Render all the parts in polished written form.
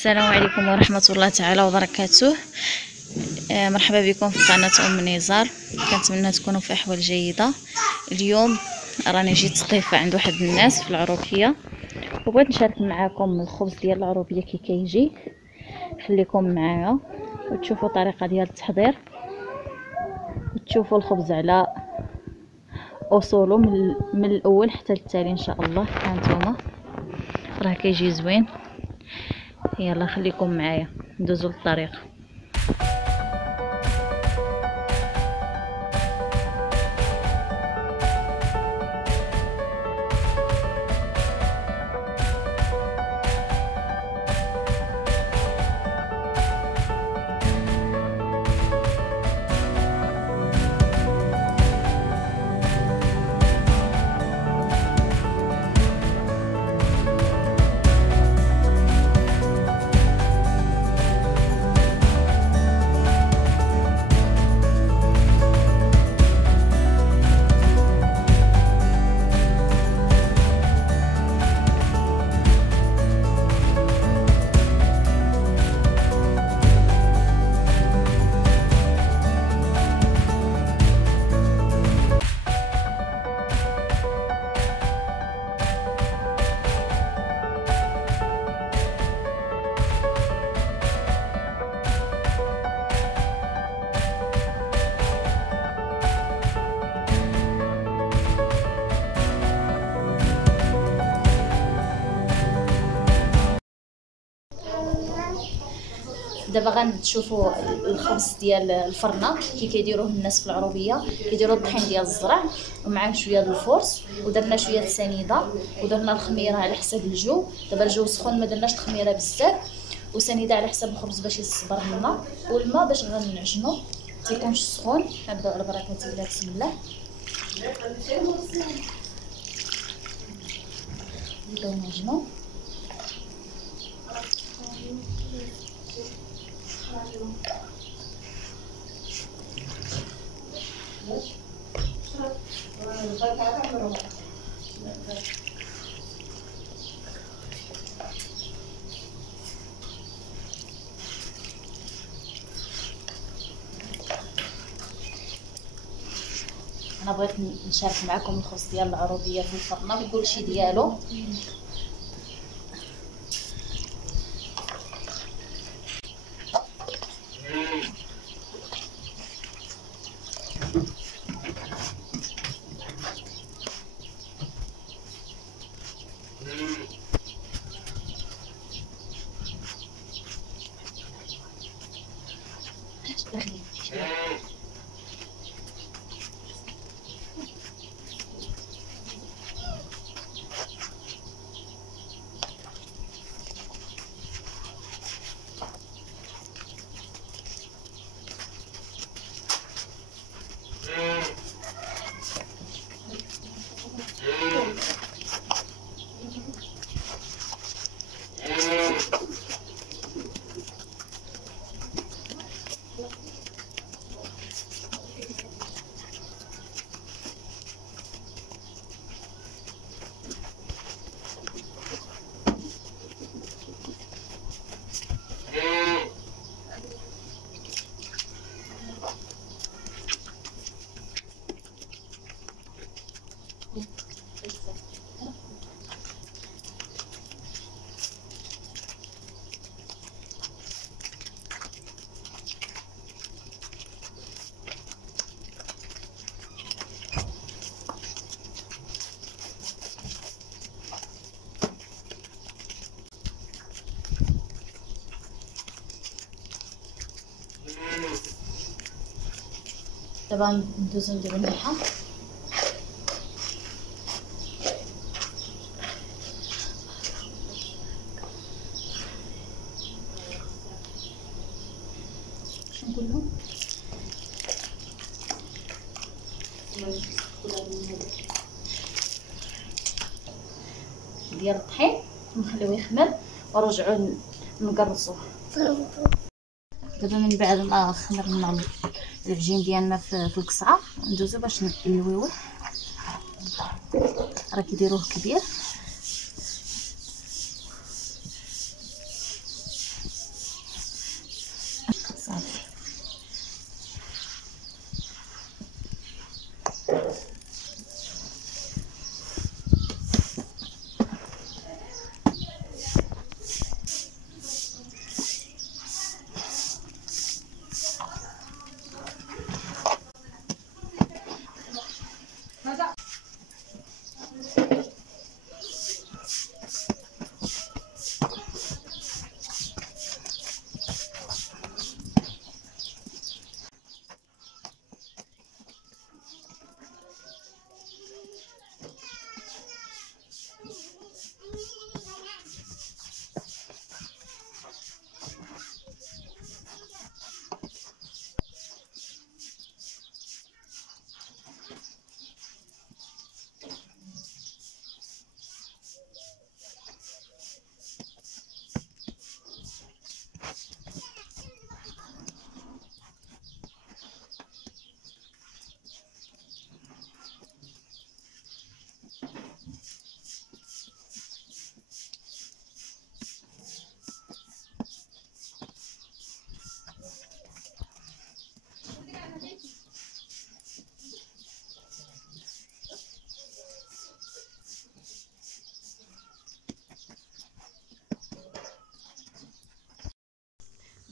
السلام عليكم ورحمة الله تعالى وبركاته. مرحبا بكم في قناة أم نزار. كنتمنى تكونوا في أحوال جيدة. اليوم راني جيت ضيفة عند واحد الناس في العروبية، وبغيت نشارك معاكم الخبز ديال العروبية كي كيجي. خليكم معايا وتشوفوا الطريقة ديال التحضير، وتشوفوا الخبز على اصوله من الاول حتى للتالي ان شاء الله. هانتوما راه كيجي زوين. يلا خليكم معايا ندوزو للطريقه. دابا غنشوفوا الخبز ديال الفرنه كي كيديروه الناس في العروبيه. كيديروا الطحين ديال الزرع ومعاه شويه ديال الفرص، ودرنا شويه السنيده، ودرنا الخميره على حساب الجو. دابا الجو سخون ما درناش الخميره بزاف، وسنيده على حساب الخبز باش يصبر لنا، والماء باش غنعجنوا تيكونش سخون. نبداو على بركه الله. بسم الله. نبداو نعجنوا. انا بغيت نشارك معكم الخبز ديال العروبيه في الفرنه بكلشي ديالو. دابا ندوزو نديرو الملحه. شنو نقولو ديال الطحين، نخليوه يخمر ونرجعو نقرصوه. دابا من بعد ما خمرنا العجين ديالنا في القصعه، ندوزو باش نلويوه. راه كيديروه كبير.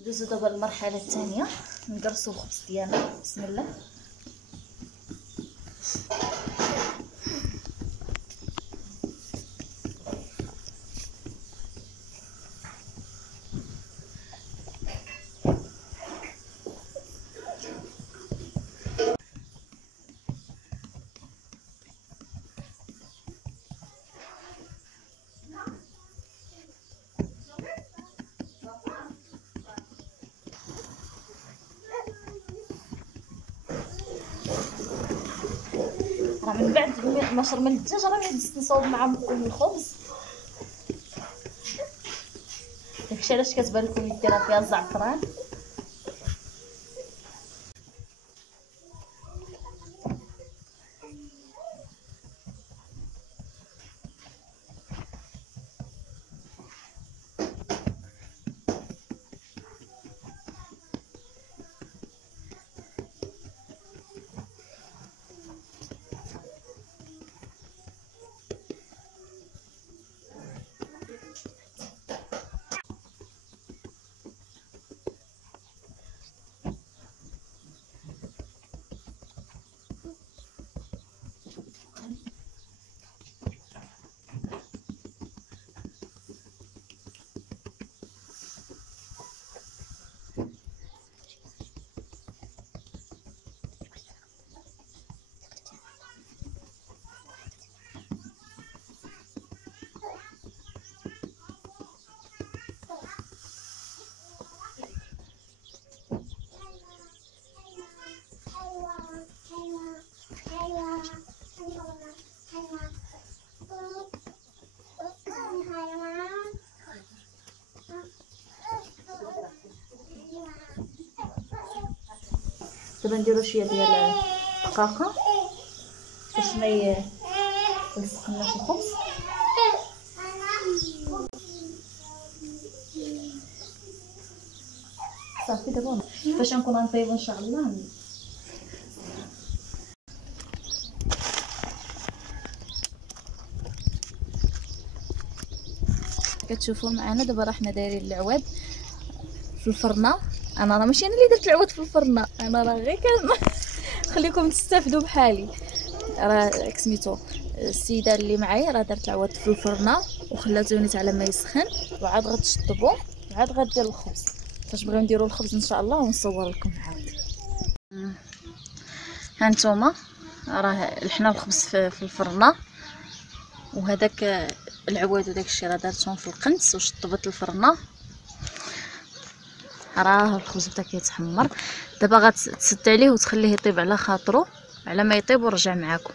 ندوزو دابا للمرحله الثانيه، نقرصو الخبز ديالنا. بسم الله. من بعد ما شرمل الدجاج راه غادي نصاوب معاه الخبز. داكشي علاش كتبان لكم يدي راه فيها الزعفران. دابا نديرو شويه ديال الدقاقه باش ما يلصقناش الخبز. صافي دابا باش نكون غنطيبو ان شاء الله. كتشوفوا معنا دابا راه حنا دايرين العواد في الفرنه. انا راه ماشي انا اللي درت العواد في الفرنه، انا راه غير خليكم تستافدوا بحالي. راه سميتو السيده اللي معايا راه دارت العواد في الفرنه وخلاتو نيت على ما يسخن، وعاد غتشطبو وعاد غدير الخبز. فاش بغيو نديرو الخبز ان شاء الله ونصور لكم عاد. ها نتوما راه لحنا الخبز في الفرنه، وهذاك العواد وداك الشيء راه دارتهم في القنت وشطبت الفرنه. راه الخبز بدا كيتحمر. دابا غتسد عليه وتخليه يطيب على خاطرو على ما يطيب ورجع معاكم.